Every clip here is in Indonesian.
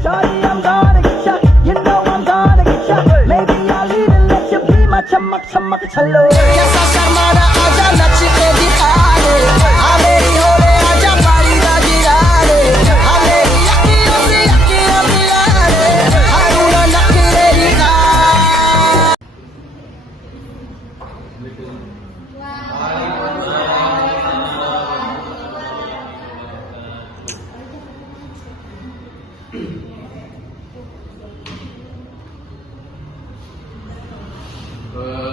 Shawty, I'm gonna get shot. You know I'm gonna get shot. Maybe I'll even let you be my chamak chamak chalo. Kaisa sharmana aaja nach ke dikha de. Meri hole aaja pari da girane. Meri yakkiyon se yakkiyon milane. Haruna nakre dikha.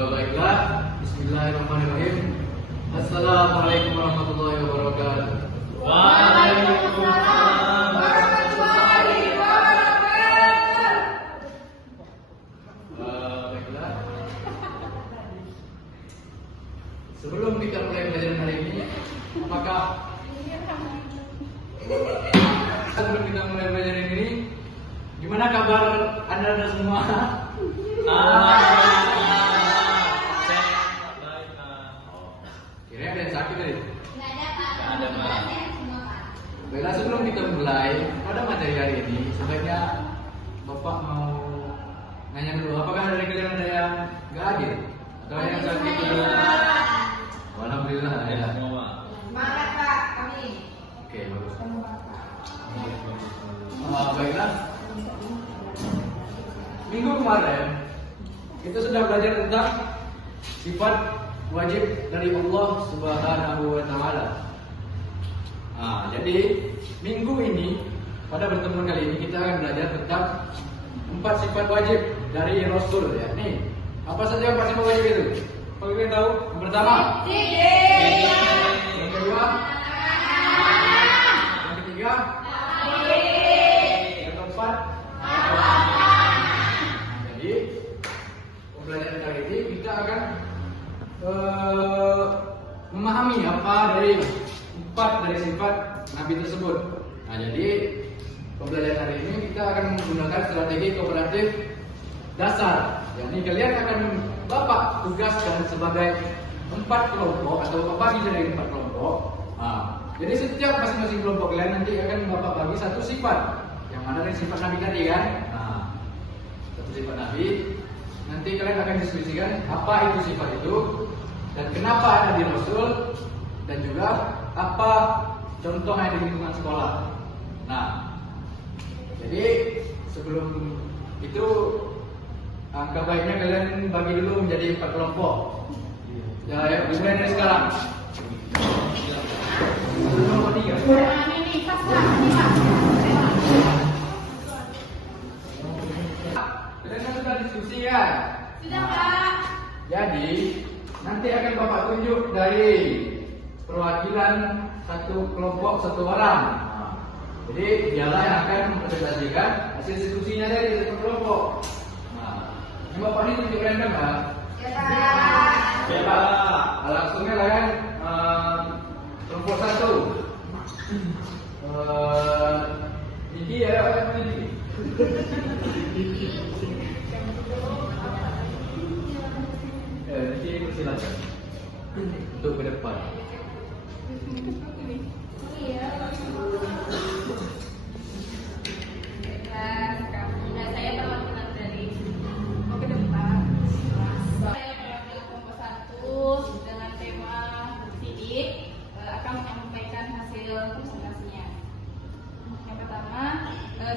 Baiklah, bismillahirrahmanirrahim. Assalamualaikum warahmatullahi wabarakatuh. Waalaikumsalam warahmatullahi wabarakatuh. Baiklah. Sebelum kita mulai pelajaran hari ini, apakah sebelum kita mulai pelajaran ini, gimana kabar anda semua? Kira-kira ada yang sakit tadi? Nggak ada, Pak. Baiklah, sebelum kita mulai pada materi hari ini, sebaiknya Bapak mau nanya dulu, apakah dari kalian ada yang nggak hadir? Atau yang sakit dulu? Alhamdulillah ya. Semangat, Pak, kami. Oke, bagus. Baiklah. Minggu kemarin kita sudah belajar tentang sifat wajib dari Allah Subhanahu wa Ta'ala. Jadi minggu ini pada pertemuan kali ini kita akan belajar tentang 4 sifat wajib dari Rasul ya. Nih, apa saja 4 sifat wajib itu? Apa kalian tahu? Yang pertama, yang kedua, yang ketiga, yang keempat. Jadi pembelajaran kali ini kita akan memahami apa dari 4 dari sifat Nabi tersebut. Jadi pembelajaran hari ini kita akan menggunakan strategi kooperatif dasar. Jadi kalian akan Bapak tugaskan sebagai 4 kelompok atau Bapak bagi dari 4 kelompok. Jadi setiap masing-masing kelompok kalian nanti akan Bapak bagi satu sifat. Yang mana dari sifat Nabi tadi kan? Satu sifat Nabi. Nanti kalian akan diskusikan apa itu sifat itu dan kenapa ada di Rasul dan juga apa contoh yang di lingkungan sekolah. Jadi sebelum itu angka baiknya kalian bagi dulu menjadi 4 kelompok. Ya, dimulai dari sekarang. Nomor 3. Ini pas, Pak. Kalian kan sudah diskusi ya? Sudah, Pak. Jadi nanti akan Bapak tunjuk dari perwakilan satu kelompok satu orang. Jadi dialah yang akan mempresentasikan hasil diskusinya dari satu kelompok. Ini Bapak ini tunjuk random kan? Ya, Pak. Ya Pak. Langsungnya kalian kelompok 1. Diki ya, apa Diki? Diki persilakan untuk ke depan. Saya perwakilan dari ke depan. Saya mewakili kelompok 1 dengan tema sidik akan menyampaikan hasil presentasinya. Yang pertama,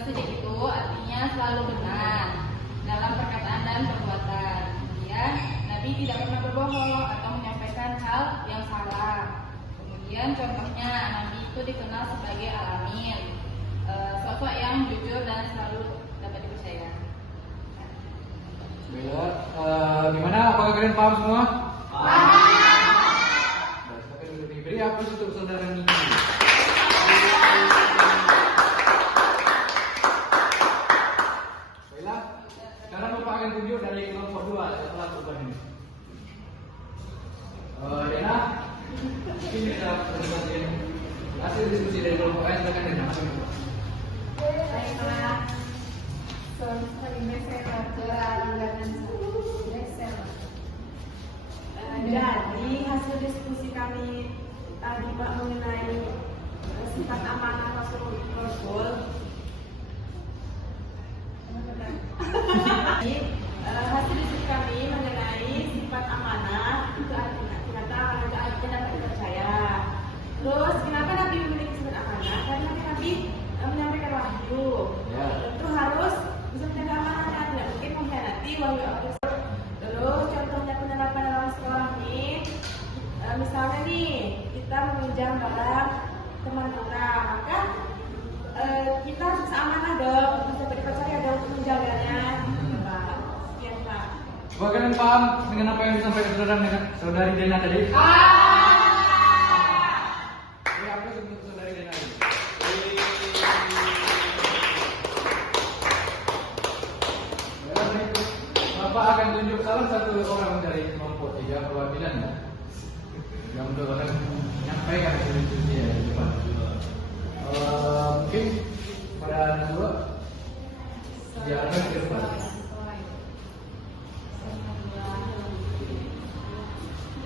sidik itu artinya selalu benar dalam perkataan dan perbuatan. Kemudian Nabi tidak pernah berbohong atau menyampaikan hal yang salah. Kemudian contohnya Nabi itu dikenal sebagai alamin, sosok yang jujur dan selalu dapat dipercaya. Gimana? Apakah kalian paham semua? Paham. Beri aku untuk saudara Niki. Baiklah, sekarang Bapak akan tunjuk dari kelompok 2 setelah perubahan ini. Dena, ini kita presentasi hasil diskusi dari kelompok A. Silakan Dena. Baiklah. Soal saya baca anggaran Excel. wahyu awaris. Terus contohnya penerapan dalam sekolah ini, misalnya nih kita meminjam barang teman kita, maka kita harus amanah dong, bisa berpercaya dong untuk menjaganya. Sekian Pak. Apakah kalian paham dengan apa yang disampaikan saudari Dena tadi? Ini aku sebut saudari Dena ini. Bapak akan tunjuk salah satu orang dari kelompok 3 perwakilan yang untuk akan menyampaikan diskusi ya di depan. Mungkin pada Najwa diarahkan ke depan.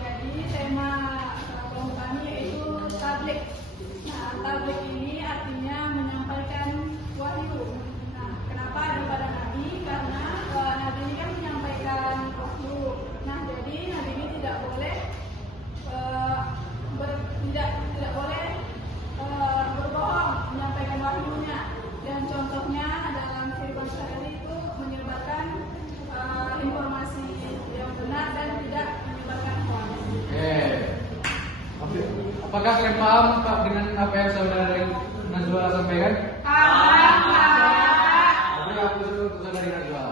Jadi tema kelompok kami yaitu tablik. Nah, tablik ini artinya menyampaikan wahyu. Nah, kenapa ada pada Nabi? Karena Nabi ini kan menyampaikan wahyu. Nah, jadi Nabi ini tidak boleh tidak boleh berbohong menyampaikan wahyunya. Dan contohnya dalam kehidupan sehari itu menyebarkan informasi yang benar dan tidak menyebarkan hoax. Apakah kalian paham Pak dengan apa yang saudara Najwa sampaikan? Oke, aku suruh saudari Najwa.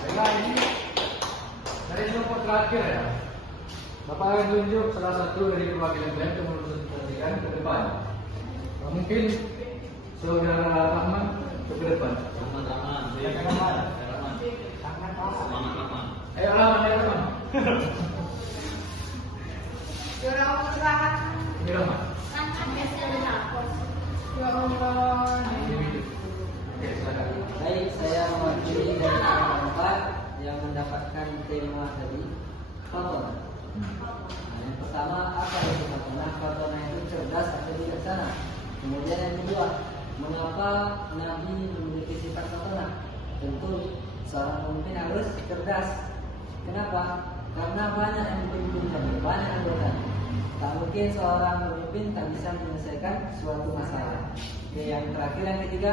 Baiklah, ini dari kelompok terakhir ya. Bapak akan tunjuk salah satu dari perwakilan kalian untuk mempresentasikan ke depan. Mungkin saudara Rahman ke depan. Ayo Rahman, ayo Rahman. Ini Rahman. Oke, silakan. Baik, saya mewakili dari kelompok yang mendapatkan tema tadi, Fatona. Nah, yang pertama, apa itu Fatona? Fatona itu cerdas atau bijaksana. Kemudian yang kedua, mengapa Nabi memiliki sifat Fatona? Tentu seorang pemimpin harus cerdas. Kenapa? Karena banyak yang dipimpin kami, banyak anggota. Tak mungkin seorang pemimpin tak bisa menyelesaikan suatu masalah. Oke, yang terakhir yang ketiga,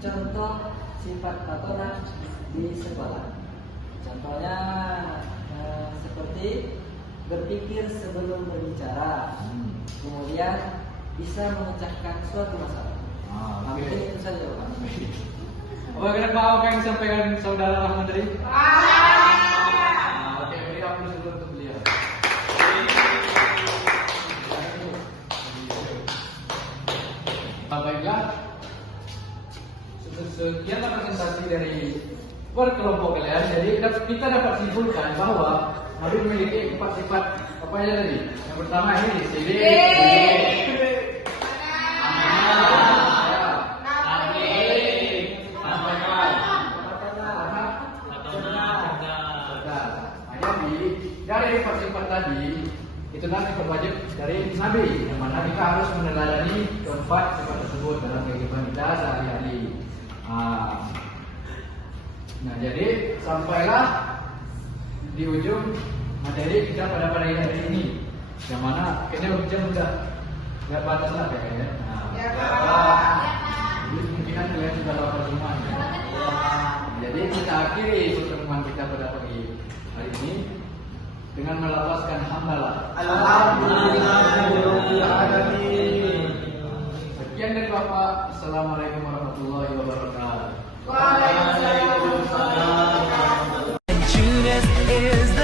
contoh sifat Fatona di sekolah. Contohnya seperti berpikir sebelum berbicara, kemudian bisa memecahkan suatu masalah. Mungkin itu saja Pak. Apakah kalian paham apa yang disampaikan saudara Rahman tadi? Oke, beri aplaus dulu untuk beliau. Baiklah, sekian presentasi dari perkelompok kalian. Jadi kita dapat simpulkan bahwa Nabi memiliki 4 sifat apa aja tadi? Yang pertama ini disiplin. Dari sifat tadi itu nanti berwajib dari Nabi, yang mana kita harus meneladani keempat sifat tersebut dalam kehidupan kita sehari-hari. Nah, jadi sampailah di ujung materi kita pada hari ini, yang mana kayaknya jam udah nggak batas lah kayaknya. Jadi kemungkinan kalian sudah lapar semua. Jadi kita akhiri pertemuan kita pada pagi hari ini dengan melafazkan hamdalah. Alhamdulillahirobbilalamin. Sekian dari Bapak. Assalamualaikum warahmatullahi wabarakatuh. Judas is